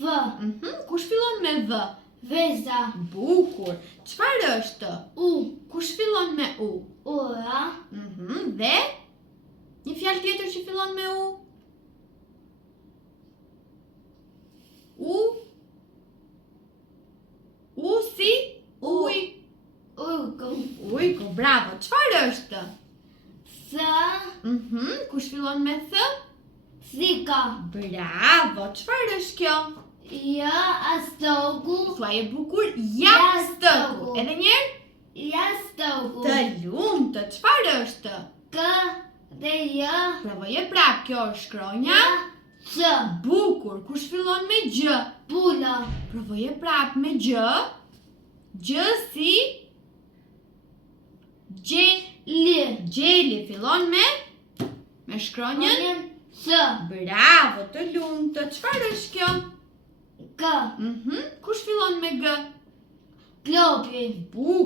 V. Kush fillon me V? Veza. Bukur. Çfarë është? U. Kush fillon me U? Ura. Dhe? Një fjalë tjetër që fillon me U? U si? Uj. Ujku. Ujku, bravo. Çfarë është? Th. Kush fillon me Th? Thika. Bravo. Çfarë është kjo? Jastoku. Thuaj e bukur. Jastoku. Edhe një herë? Jastoku. Të lumtë. Çfarë është? K. Dhe J. Provoje prap. Kjo është shkronja. C. Bukur. Kush fillon me Gj? Pula. Provoje prap me Gj. Gj si? Li. Gjeli fillon me shkronjën? C. Bravo, të lumtë. Çfarë është kjo? K. Kush fillon me G? Klopi. Bukur.